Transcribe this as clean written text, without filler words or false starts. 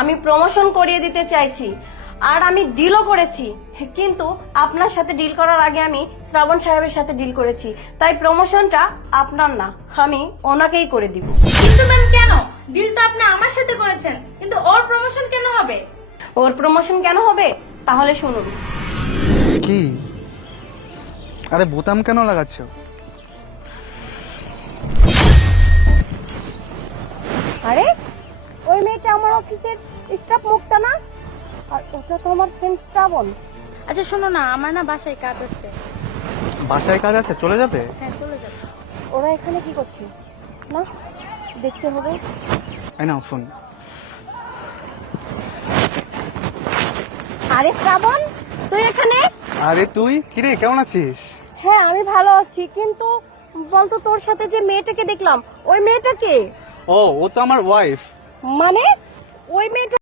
আমি প্রমোশন করিয়ে দিতে চাইছি আর আমি ডিলও করেছি, কিন্তু আপনার সাথে ডিল করার আগে আমি শ্রাবণ সাহেবের সাথে ডিল করেছি, তাই প্রমোশনটা আপনার না, আমি ওনাকেই করে দিব। কিন্তু ম্যাম কেন? ডিল তো আপনি আমার সাথে করেছেন, কিন্তু ওর প্রমোশন কেন হবে? ওর প্রমোশন কেন হবে তাহলে শুনুন। কি? আরে বোতাম কেন লাগাচ্ছ? আরে ওই মেয়েটা আমার অফিসের স্টাফ মুক্তা না, আর ওটা তো আমার ফ্রেন্ড শ্রাবণ। আচ্ছা শোনো না, আমার না বাসায় কাজ আছে। বাসায় কাজ আছে, চলে যাবে? হ্যাঁ চলে যাবে। ওরা এখানে কি করছে না দেখতে হবে। এই নাও ফোন। আরে শ্রাবণ, তুই এখানে? আরে তুই কিরে, কেমন আছিস? হ্যাঁ আমি ভালো আছি, কিন্তু বলতো তোর সাথে যে মেয়েটাকে দেখলাম ওই মেয়েটাকে, ও তো আমার ওয়াইফ। মানে ওই মেয়েটা